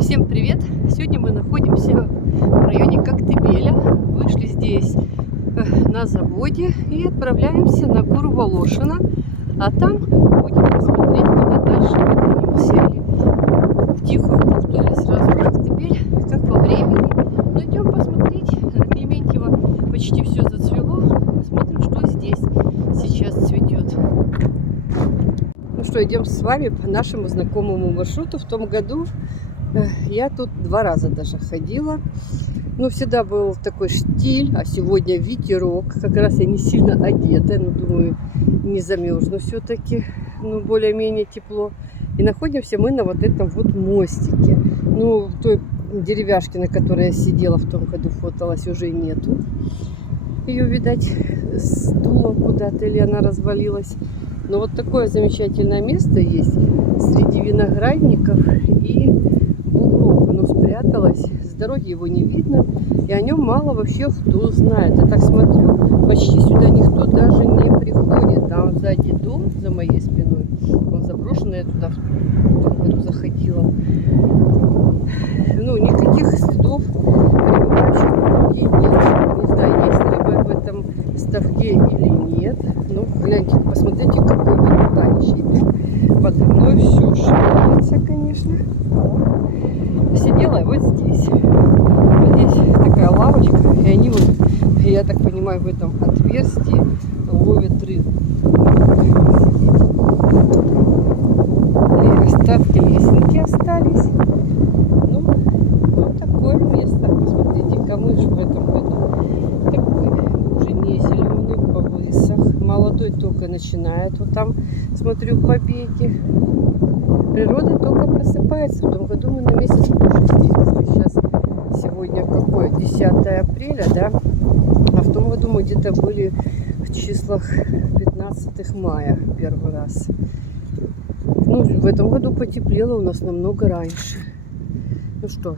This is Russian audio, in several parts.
Всем привет! Сегодня мы находимся в районе Коктебеля. Вышли здесь на заводе и отправляемся на гору Волошина. А там будем посмотреть, куда дальше мы сели в Тихую бухту или сразу в Коктебель, как по времени. Но идем посмотреть. На Клементьево почти все зацвело. Посмотрим, что здесь сейчас цветет. Ну что, идем с вами по нашему знакомому маршруту. В том году я тут 2 раза даже ходила. Но всегда был такой штиль, а сегодня ветерок. Как раз я не сильно одета, но думаю, не замерзну все-таки. Ну, более-менее тепло. И находимся мы на вот этом вот мостике. Ну, той деревяшки, на которой я сидела в том году, фоталась, уже нету. Ее, видать, сдуло куда-то или она развалилась. Но вот такое замечательное место есть среди виноградников и бугров. Оно спряталось, с дороги его не видно, и о нем мало вообще кто знает. Я так смотрю, почти сюда никто даже не приходит. Там сзади дом за моей спиной, он заброшенный, я туда в том году заходила. Ну, никаких следов рыбачьих нет. Не знаю, есть рыба в этом ставке или нет. Ну, гляньте, посмотрите, какой виноградище. Подо мной все шевелится, конечно. Сидела я вот здесь. Вот здесь такая лавочка, и они вот, я так понимаю, в этом отверстии ловят рыбу. И остатки лесенки остались. Ну, вот такое место. Посмотрите, камыш в этом году такой уже не зеленый, повысох. Молодой только начинает. Вот там, смотрю, побеги. Природа только просыпается. В том году мы на месяц позже здесь были. Сейчас сегодня какое? 10 апреля, да? А в том году мы где-то были в числах 15 мая первый раз. Ну, в этом году потеплело у нас намного раньше. Ну что,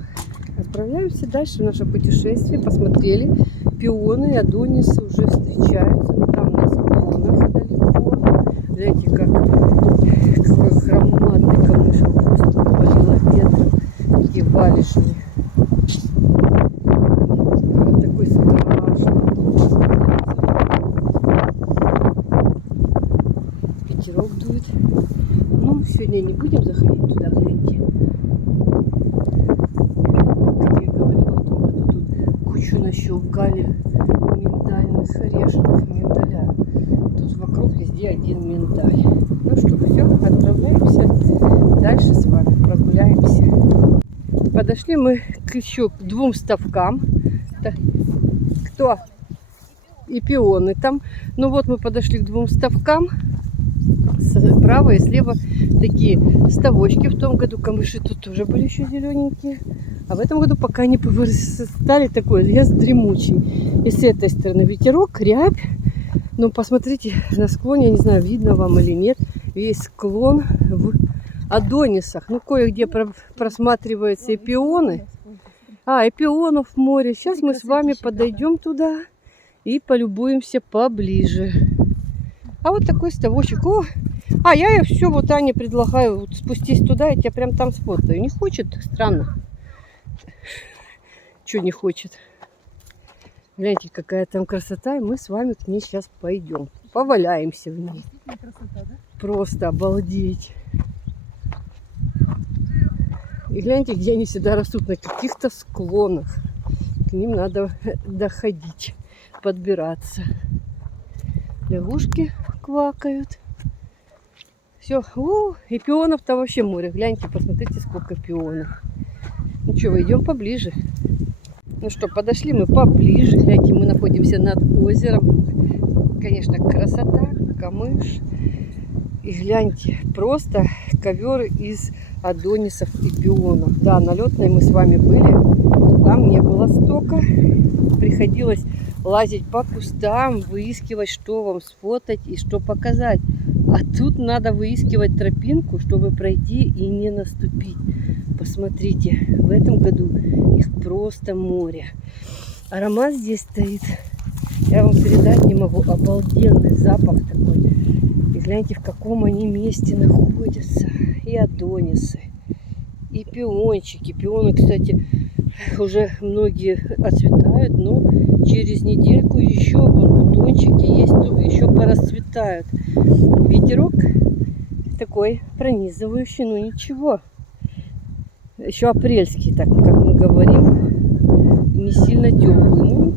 отправляемся дальше в наше путешествие. Посмотрели, пионы и адонисы уже встречаются. Ну, там на склонах далеко. Знаете, какой громадный камыш просто повалило ветром. Такие валежные. Вот такой страшный. Ветерок дует. Ну, сегодня не будем заходить туда, гляньте. Как я говорила, в том году тут кучу нащелкали миндальных орешков, миндаля. Тут вокруг везде один миндаль. Ну что, все, отправляемся дальше с вами, прогуляемся. Подошли мы еще к 2 ставкам. Кто? И пионы там. Ну вот мы подошли к 2 ставкам. Справа и слева такие ставочки. В том году камыши тут тоже были еще зелененькие. А в этом году пока не стали, такой лес дремучий. И с этой стороны ветерок, рябь. Но посмотрите на склоне, я не знаю, видно вам или нет, весь склон в адонисах. Ну, кое-где просматриваются и пионы. И пионов море. Сейчас мы с вами подойдем туда и полюбуемся поближе. А вот такой ставочек. Я все, вот Ане предлагаю, вот спустись туда, я тебя прям там сфотаю. Не хочет? Странно. Чего не хочет? Гляньте, какая там красота, и мы с вами к ней сейчас пойдем. Поваляемся в ней. Красота, да? Просто обалдеть. И гляньте, где они всегда растут, на каких-то склонах. К ним надо доходить, подбираться. Лягушки квакают. Все. И пионов-то вообще море. Гляньте, посмотрите, сколько пионов. Ну что, идем поближе. Ну что, подошли мы поближе. Гляньте, мы находимся над озером. Конечно, красота, камыш. И гляньте, просто ковер из адонисов и пионов. Да, на Лётной мы с вами были. Там не было стока. Приходилось лазить по кустам, выискивать, что вам сфотать и что показать. А тут надо выискивать тропинку, чтобы пройти и не наступить. Посмотрите, в этом году их просто море. Аромат здесь стоит. Я вам передать не могу. Обалденный запах такой. И гляньте, в каком они месте находятся. И адонисы, и пиончики. Пионы, кстати, уже многие отцветают, но через недельку еще вон бутончики есть, еще порасцветают. Ветерок такой пронизывающий, но ничего. Еще апрельский, так как мы говорим, не сильно теплый. Ну,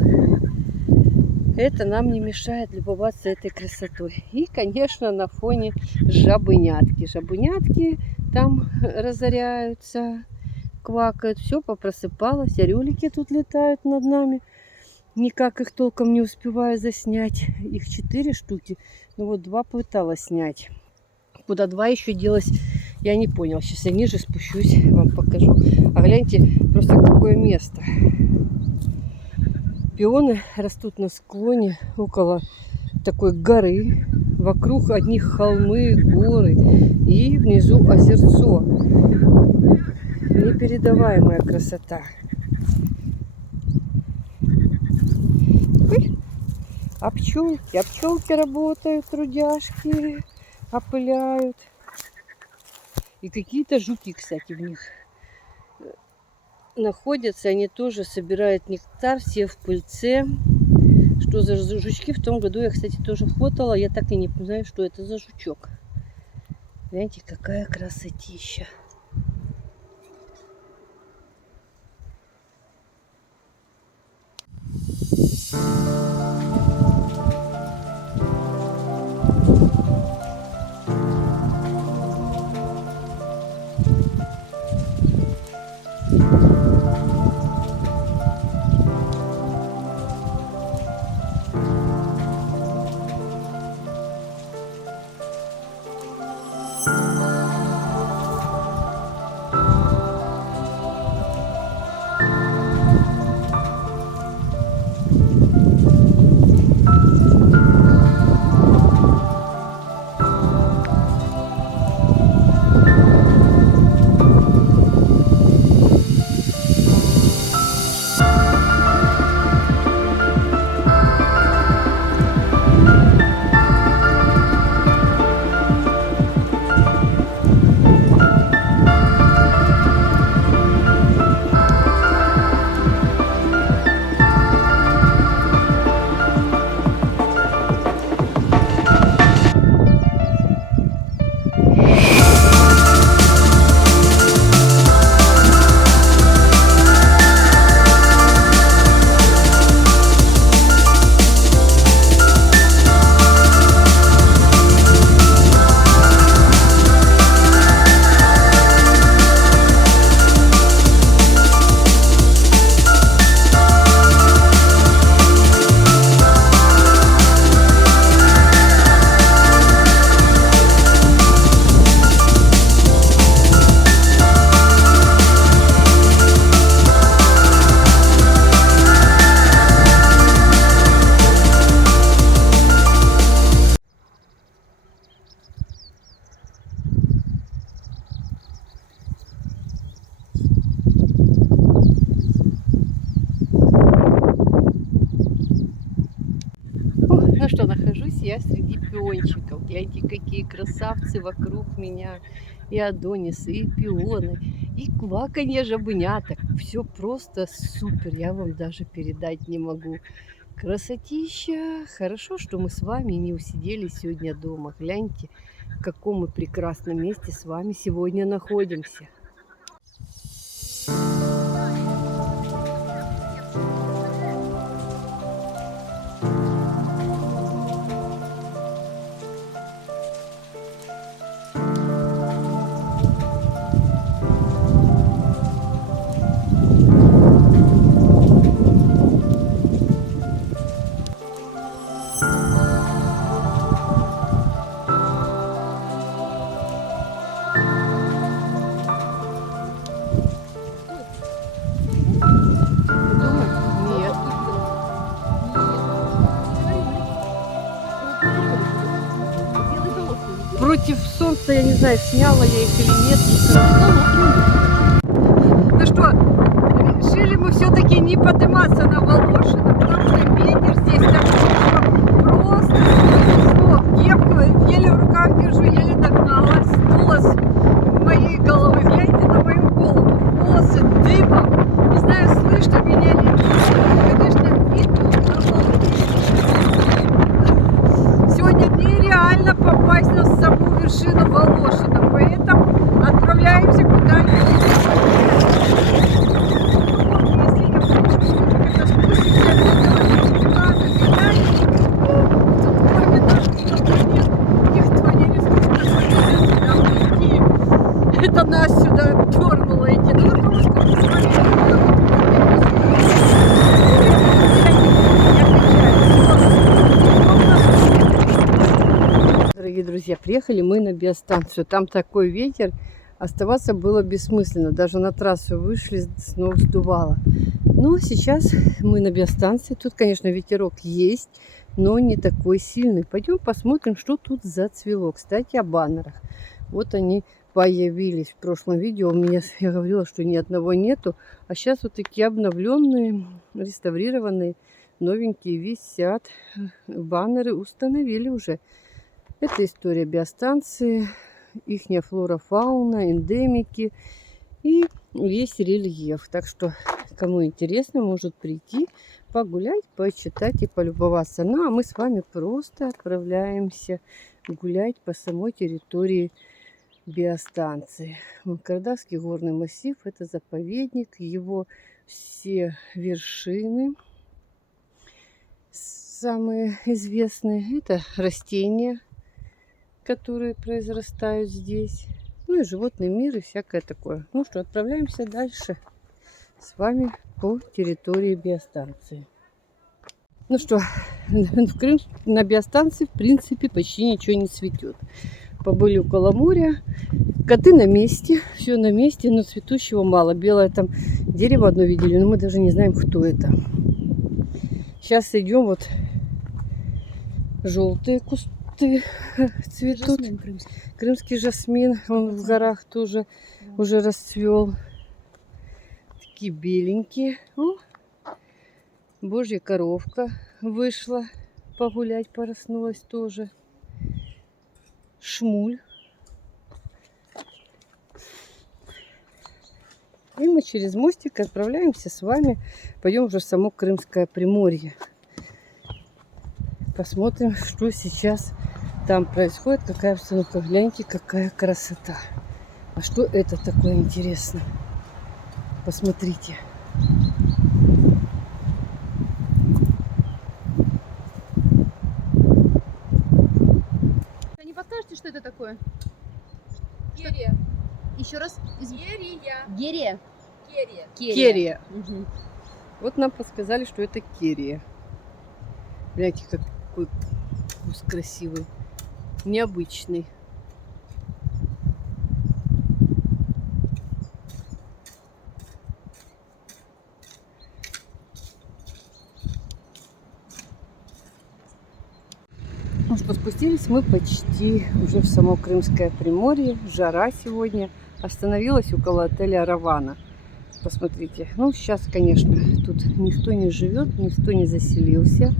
это нам не мешает любоваться этой красотой. И, конечно, на фоне жабынятки. Жабынятки там разоряются, квакают, все попросыпалось. Орелики тут летают над нами. Никак их толком не успеваю заснять. Их 4 штуки. Ну вот 2 пыталась снять. Куда 2 еще делось, я не понял. Сейчас я ниже спущусь, вам покажу. А гляньте, просто какое место. Пионы растут на склоне около такой горы. Вокруг одних холмы, горы. И внизу озерцо. Непередаваемая красота. А пчелки работают, трудяшки, опыляют. И какие-то жуки, кстати, в них находятся. Они тоже собирают нектар, все в пыльце. Что за жучки? В том году я, кстати, тоже фотала. Я так и не знаю, что это за жучок. Знаете, какая красотища. Ну что, нахожусь я среди пиончиков. Гляньте, какие красавцы вокруг меня. И адонисы, и пионы, и кваканье жабыняток. Все просто супер, я вам даже передать не могу. Красотища. Хорошо, что мы с вами не усидели сегодня дома. Гляньте, в каком мы прекрасном месте с вами сегодня находимся. Против солнца, я не знаю, сняла я их или нет. Ну что, решили мы все-таки не подниматься на Волошино, потому что ветер здесь такой, что просто снесло. Кепку еле в руках держу, еле догнала. Сдуло с моей головы. Гляньте на мою голову. приехали мы на биостанцию. Там такой ветер, оставаться было бессмысленно. Даже на трассу вышли, снова сдувало. Но сейчас мы на биостанции. Тут, конечно, ветерок есть, но не такой сильный. Пойдем посмотрим, что тут зацвело. Кстати, о баннерах. Вот они появились. В прошлом видео у меня, я говорила, что ни одного нету. А сейчас вот такие обновленные, реставрированные, новенькие висят. Баннеры установили уже. Это история биостанции, ихняя флора, фауна, эндемики. И весь рельеф. Так что, кому интересно, может прийти, погулять, почитать и полюбоваться. Ну, а мы с вами просто отправляемся гулять по самой территории биостанции. Кардавский горный массив – это заповедник, его все вершины самые известные – это растения, которые произрастают здесь, ну и животный мир и всякое такое. Ну что, отправляемся дальше с вами по территории биостанции. Ну что, на биостанции в принципе почти ничего не цветет. Побыли около моря. Коты на месте. Все на месте, но цветущего мало. Белое там дерево одно видели, но мы даже не знаем, кто это. Сейчас идем, вот желтые кусты цветут. Жасмин Крымский жасмин. Он в горах тоже уже расцвел. Такие беленькие. О, божья коровка вышла погулять, проснулась тоже. Шмуль. И мы через мостик отправляемся с вами. Пойдем уже в само Крымское Приморье. Посмотрим, что сейчас там происходит. Какая обстановка. Гляньте, какая красота. А что это такое интересно? Посмотрите. Не подскажете, что это такое? Керия. Еще раз. Керия. Герия. Керия. Керия. Угу. Вот нам подсказали, что это керия. Гляньте, какой вкус красивый. Необычный. Ну что, спустились мы почти уже в само Крымское Приморье. Жара сегодня. Остановилась около отеля Равана. Посмотрите. Ну, сейчас, конечно, тут никто не живет, никто не заселился.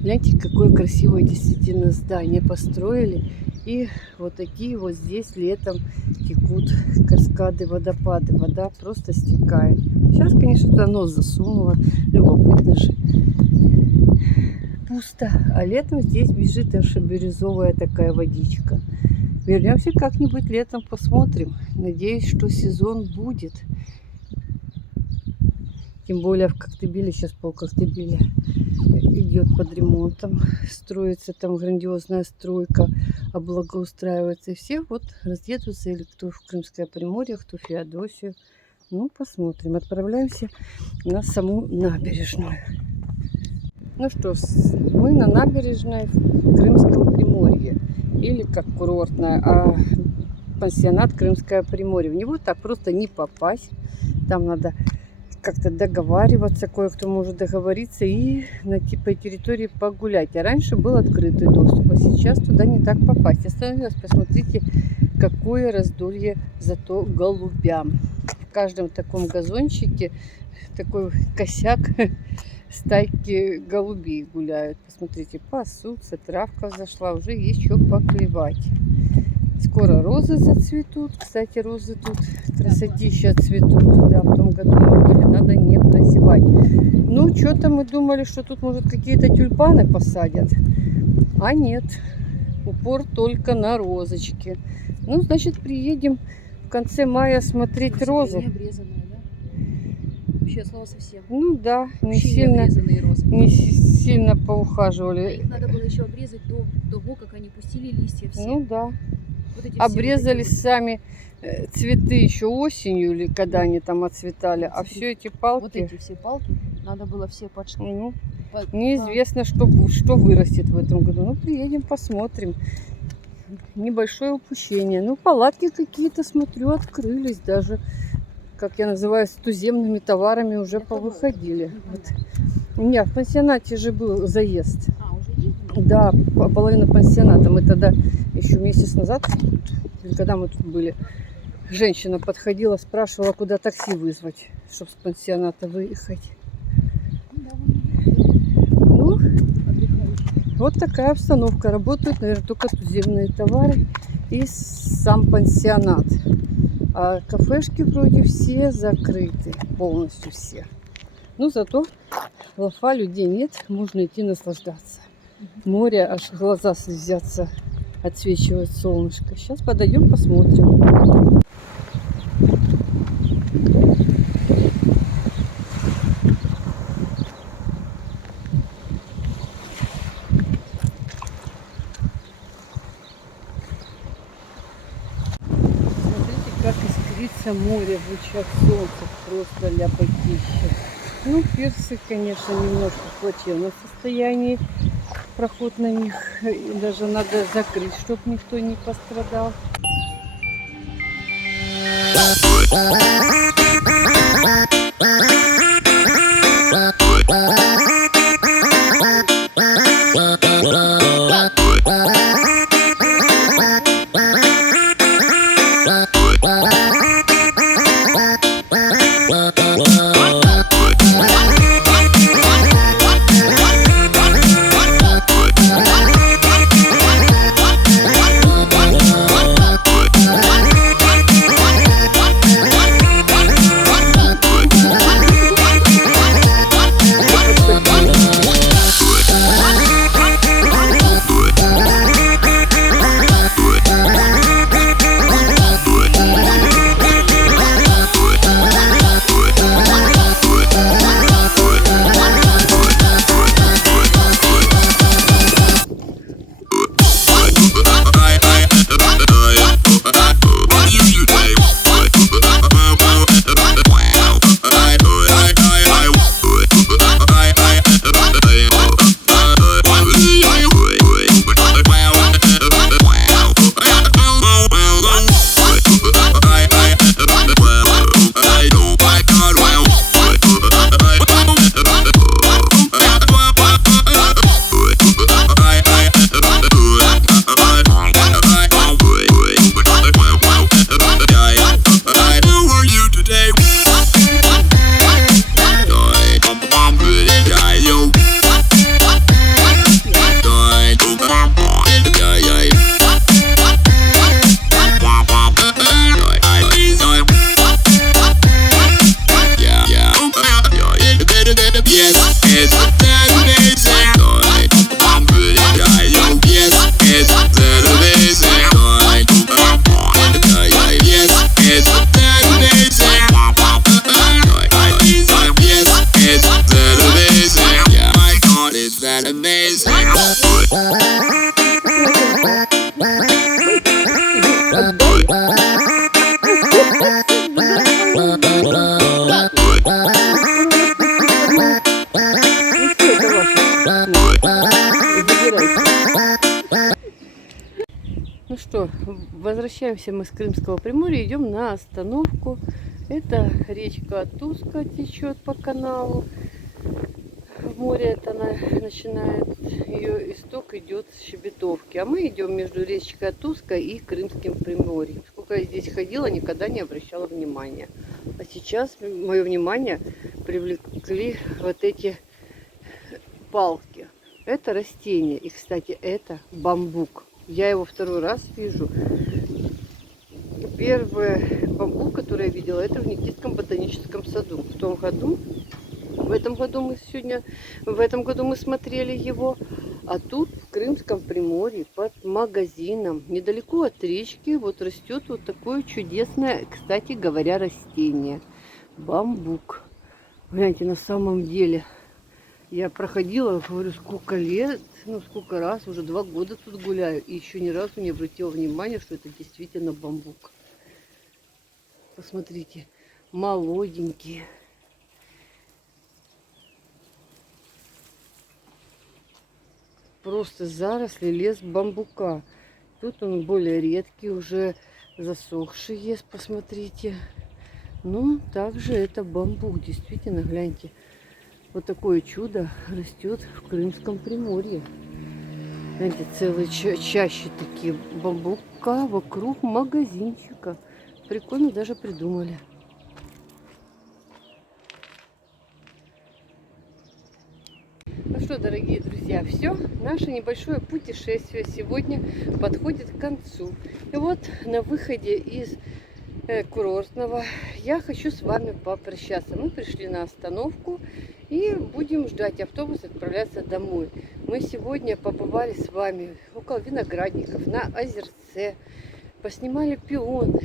Гляньте, какое красивое действительно здание построили. И вот такие вот здесь летом текут каскады, водопады. Вода просто стекает. Сейчас, конечно, туда нос засунула. Любопытно же. Пусто. А летом здесь бежит аж бирюзовая такая водичка. Вернемся как-нибудь летом, посмотрим. Надеюсь, что сезон будет. Тем более в Коктебеле, сейчас пол Коктебеля идет под ремонтом. Строится там грандиозная стройка, облагоустраивается. И все вот разъедутся, или кто в Крымское Приморье, кто в Феодосию. Ну, посмотрим. Отправляемся на саму набережную. Ну что, мы на набережной в Крымском Приморье. Или как курортная, а пансионат Крымское Приморье. В него так просто не попасть. Там надо как-то договариваться, кое-кто может договориться и по территории погулять. А раньше был открытый доступ, а сейчас туда не так попасть. Остановилась, посмотрите, какое раздолье зато голубям. В каждом таком газончике такой косяк, стайки голубей гуляют. Посмотрите, пасутся, травка взошла, уже есть что поклевать. Скоро розы зацветут. Кстати, розы тут красотища цветут. Да, в том году мы были, надо не прозевать. Ну, что-то мы думали, что тут, может, какие-то тюльпаны посадят. А нет. Упор только на розочки. Ну, значит, приедем в конце мая смотреть розы. Не обрезанные, да? Вообще, слово совсем. Ну да, не Вообще сильно, обрезанные розы. не сильно поухаживали. Их надо было еще обрезать до того, как они пустили листья все. Ну да. Вот эти все Обрезали вот эти сами цветы еще осенью, или когда они там отцветали. А Смотри, все эти вот палки, эти все палки надо было все ну, неизвестно, что вырастет в этом году. Ну, приедем, посмотрим. небольшое упущение. Ну, палатки какие-то, смотрю, открылись даже. Как я называю, с туземными товарами уже повыходили. Вот. У меня в пансионате же был заезд. Уже есть? Да, половина пансионата. Мы тогда еще месяц назад, или когда мы тут были, женщина подходила, спрашивала, куда такси вызвать, чтобы с пансионата выехать. Ну, вот такая обстановка. Работают, наверное, только туземные товары и сам пансионат. А кафешки вроде все закрыты, полностью все. Ну, зато лафа, людей нет, можно идти наслаждаться. Море, аж глаза слезятся, отсвечивает солнышко. Сейчас подойдем, посмотрим. Смотрите, как искрится море в лучах солнца. Просто ляпотища. Ну, пирсы, конечно, немножко в плачевном состоянии. Проход на них. И даже надо закрыть, чтобы никто не пострадал. Ну что, возвращаемся мы с Крымского Приморья, идем на остановку. Это речка Туска течет по каналу. В море это она начинает, ее исток идет с Щебетовки. А мы идем между речкой Туска и Крымским Приморьем. Сколько я здесь ходила, никогда не обращала внимания. А сейчас мое внимание привлекли вот эти палки. Это растение. И, кстати, это бамбук. Я его второй раз вижу. Первый бамбук, который я видела, это в Никитском ботаническом саду. В этом году мы смотрели его. А тут в Крымском Приморье под магазином, недалеко от речки, вот растет вот такое чудесное, кстати говоря, растение. Бамбук. Гляньте, на самом деле. Я проходила, говорю, сколько лет, сколько раз, уже 2 года тут гуляю, и еще ни разу не обратила внимания, что это действительно бамбук. Посмотрите, молоденькие. Просто заросли, лес бамбука. Тут он более редкий, уже засохший есть, посмотрите. Ну, также это бамбук, действительно, гляньте. Вот такое чудо растет в Крымском Приморье. Знаете, целые чаще такие бамбука вокруг магазинчика. Прикольно даже придумали. Ну что, дорогие друзья, все, наше небольшое путешествие сегодня подходит к концу. И вот на выходе из курортного я хочу с вами попрощаться. Мы пришли на остановку и будем ждать автобус, отправляться домой. Мы сегодня побывали с вами около виноградников, на озерце, поснимали пионы,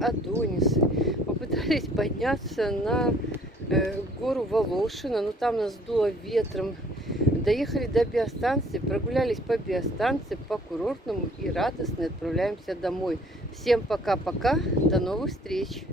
адонисы, попытались подняться на гору Волошина, но там нас сдуло ветром. Доехали до биостанции, прогулялись по биостанции, по курортному и радостно отправляемся домой. Всем пока-пока, до новых встреч!